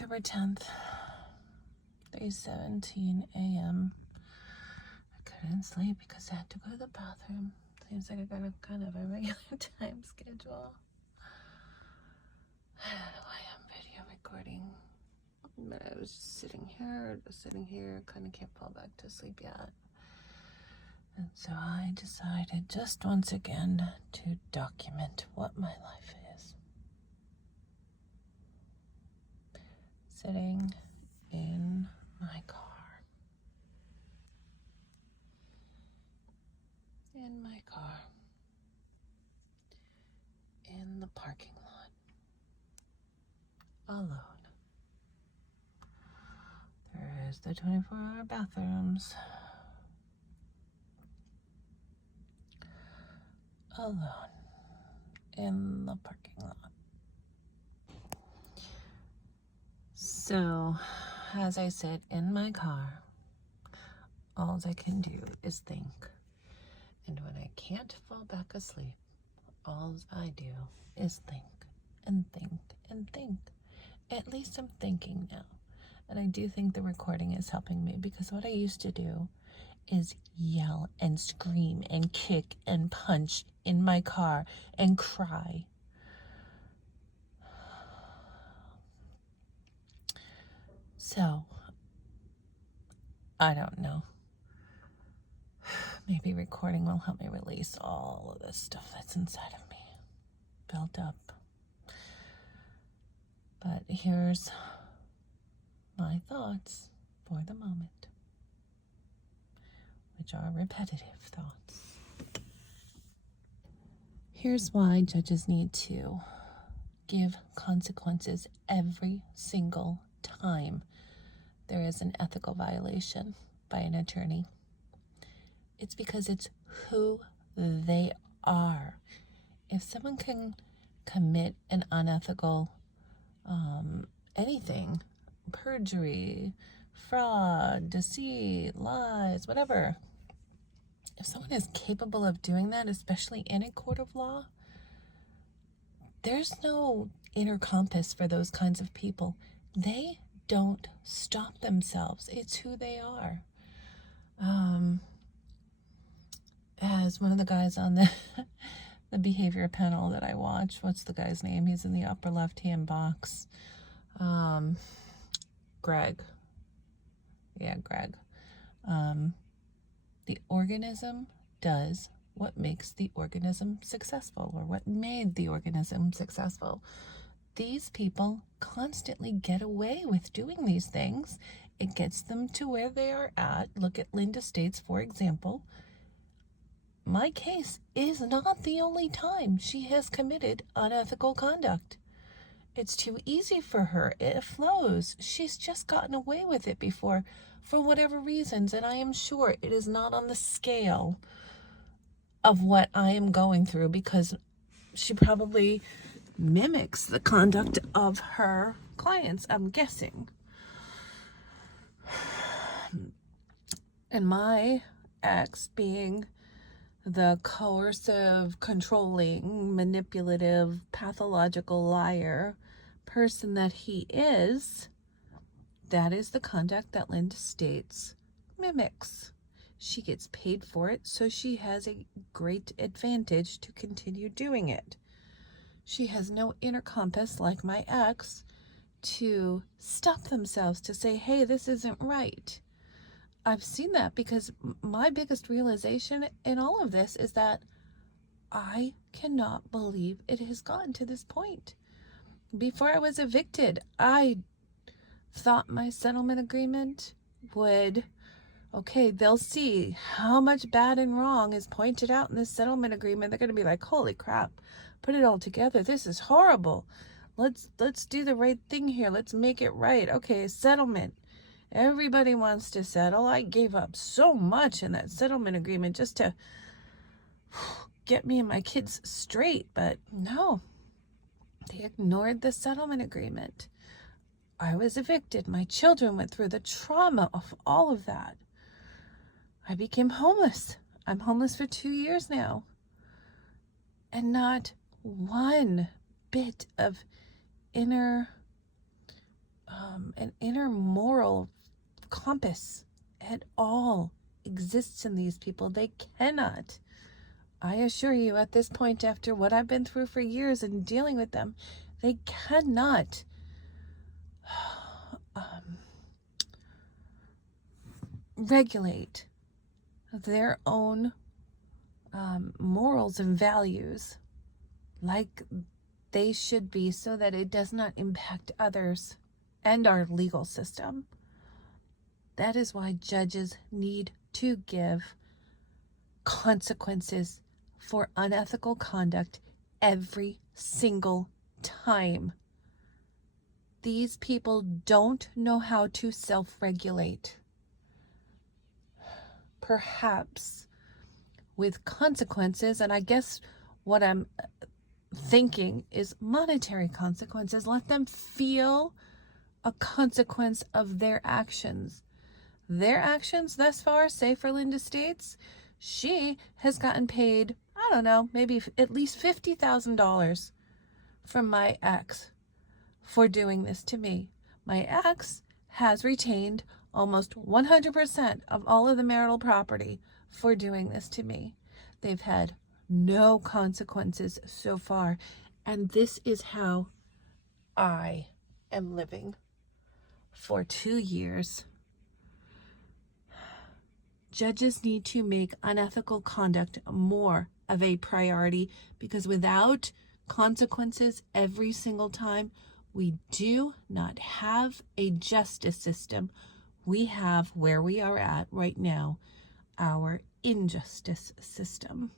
October 10th, 3:17 a.m. I couldn't sleep because I had to go to the bathroom. Seems like I got a kind of a regular time schedule. I don't know why I'm video recording, but I was just sitting here, kind of can't fall back to sleep yet. And so I decided just once again to document what my life is. Sitting in my car. In my car. In the parking lot. Alone. There's the 24-hour bathrooms. Alone. In the parking lot. So, as I sit in my car, all I can do is think. And when I can't fall back asleep, all I do is think and think and think. At least I'm thinking now. And I do think the recording is helping me, because what I used to do is yell and scream and kick and punch in my car and cry. So, I don't know. Maybe recording will help me release all of this stuff that's inside of me, built up. But here's my thoughts for the moment, which are repetitive thoughts. Here's why judges need to give consequences every single time there is an ethical violation by an attorney. It's because it's who they are. If someone can commit an unethical anything, perjury, fraud, deceit, lies, whatever, if someone is capable of doing that, especially in a court of law, there's no inner compass for those kinds of people. They don't stop themselves. It's who they are. As one of the guys on the behavior panel that I watch, what's the guy's name? He's in the upper left-hand box. Greg. Yeah, Greg. The organism does what makes the organism successful, or what made the organism successful. These people constantly get away with doing these things. It gets them to where they are at. Look at Linda States, for example. My case is not the only time she has committed unethical conduct. It's too easy for her. It flows. She's just gotten away with it before for whatever reasons, and I am sure it is not on the scale of what I am going through, because she probably mimics the conduct of her clients, I'm guessing. And my ex, being the coercive, controlling, manipulative, pathological liar person that he is, that is the conduct that Linda States mimics. She gets paid for it, so she has a great advantage to continue doing it. She has no inner compass like my ex to stop themselves, to say, hey, this isn't right. I've seen that, because my biggest realization in all of this is that I cannot believe it has gotten to this point. Before I was evicted, I thought my settlement agreement would, okay, they'll see how much bad and wrong is pointed out in this settlement agreement. They're going to be like, holy crap, put it all together. This is horrible. Let's do the right thing here. Let's make it right. Okay, settlement. Everybody wants to settle. I gave up so much in that settlement agreement just to get me and my kids straight, but no, they ignored the settlement agreement. I was evicted. My children went through the trauma of all of that. I became homeless. I'm homeless for 2 years now. And not one bit of inner an inner moral compass at all exists in these people. They cannot, I assure you, at this point, after what I've been through for years and dealing with them, they cannot regulate their own morals and values like they should be, so that it does not impact others and our legal system. That is why judges need to give consequences for unethical conduct every single time. These people don't know how to self-regulate. Perhaps with consequences, and I guess what I'm thinking is monetary consequences. Let them feel a consequence of their actions. Their actions thus far, say for Linda States, she has gotten paid, I don't know, maybe at least $50,000 from my ex for doing this to me. My ex has retained almost 100% of all of the marital property for doing this to me. They've had no consequences so far, and this is how I am living for 2 years. Judges need to make unethical conduct more of a priority, because without consequences every single time, we do not have a justice system. We have, where we are at right now, our injustice system.